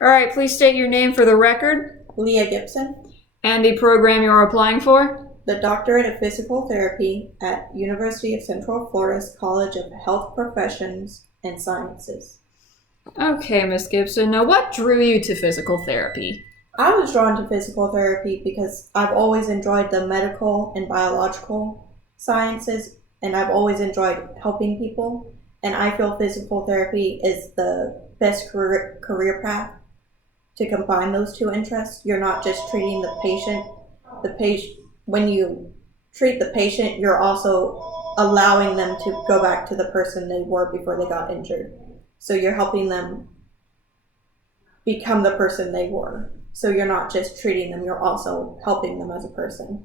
All right, please state your name for the record Leah Gibson, and the program you are applying for. the Doctorate of Physical Therapy at University of Central Florida's College of Health Professions and Sciences. Okay, Miss Gibson. Now, what drew you to physical therapy? I was drawn to physical therapy because I've always enjoyed the medical and biological sciences, and I've always enjoyed helping people. And I feel physical therapy is the best career path to combine those two interests. You're not just treating the patient. When you treat the patient, you're also allowing them to go back to the person they were before they got injured. So you're helping them become the person they were. So you're not just treating them, you're also helping them as a person.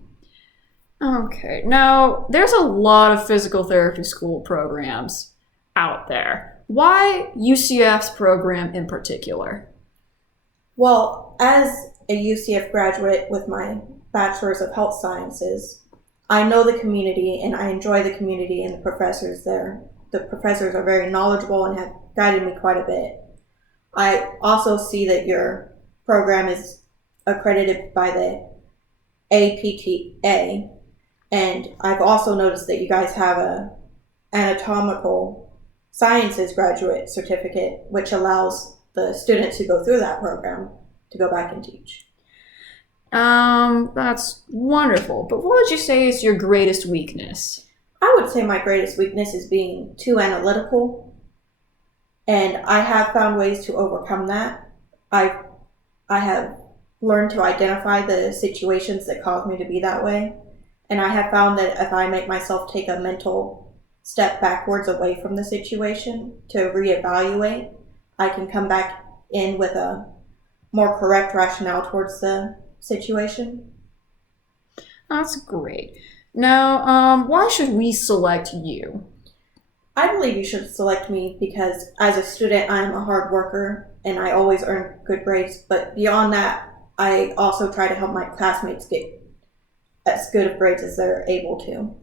Okay, now there's a lot of physical therapy school programs out there. Why UCF's program in particular? Well, as a UCF graduate with my Bachelor's of Health Sciences, I know the community and I enjoy the community and the professors there. The professors are very knowledgeable and have guided me quite a bit. I also see that your program is accredited by the APTA, and I've also noticed that you guys have a anatomical sciences graduate certificate, which allows the students who go through that program to go back and teach. That's wonderful. But what would you say is your greatest weakness? I would say my greatest weakness is being too analytical, and I have found ways to overcome that. I have learned to identify the situations that cause me to be that way, and I have found that if I make myself take a mental step backwards away from the situation to reevaluate, I can come back in with a more correct rationale towards the situation. That's great. Now, why should we select you? I believe you should select me because as a student, I'm a hard worker and I always earn good grades. But beyond that, I also try to help my classmates get as good of grades as they're able to.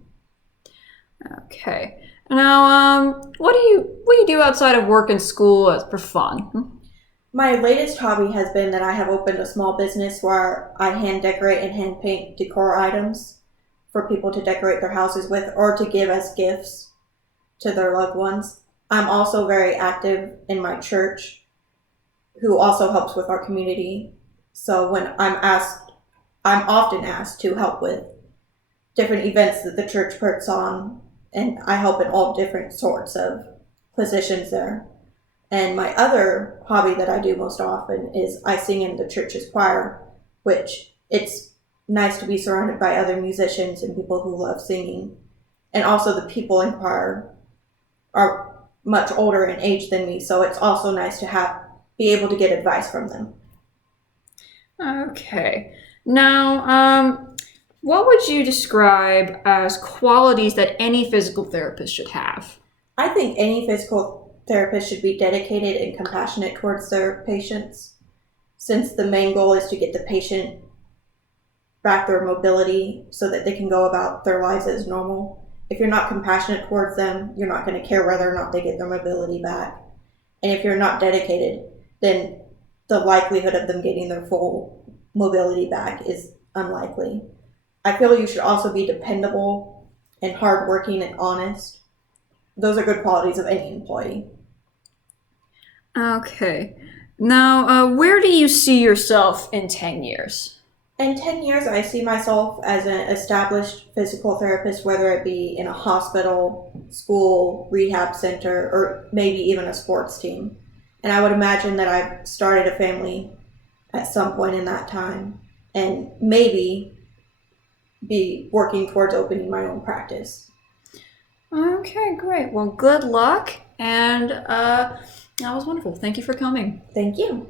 Okay. Now, what do you do outside of work and school for fun? My latest hobby has been that I have opened a small business where I hand decorate and hand paint decor items for people to decorate their houses with or to give as gifts to their loved ones. I'm also very active in my church, who also helps with our community. So when I'm often asked to help with different events that the church puts on, and I help in all different sorts of positions there. And my other hobby that I do most often is I sing in the church's choir, which it's nice to be surrounded by other musicians and people who love singing. And also the people in choir are much older in age than me, so it's also nice to be able to get advice from them. Okay. Now, what would you describe as qualities that any physical therapist should have? I think any physical therapist should be dedicated and compassionate towards their patients, since the main goal is to get the patient back their mobility so that they can go about their lives as normal. If you're not compassionate towards them, you're not going to care whether or not they get their mobility back. And if you're not dedicated, then the likelihood of them getting their full mobility back is unlikely. I feel you should also be dependable and hardworking and honest. Those are good qualities of any employee. Okay. Now, where do you see yourself in 10 years? In 10 years, I see myself as an established physical therapist, whether it be in a hospital, school, rehab center, or maybe even a sports team. And I would imagine that I've started a family at some point in that time and maybe be working towards opening my own practice. Okay, great. Well, good luck. And that was wonderful. Thank you for coming. Thank you.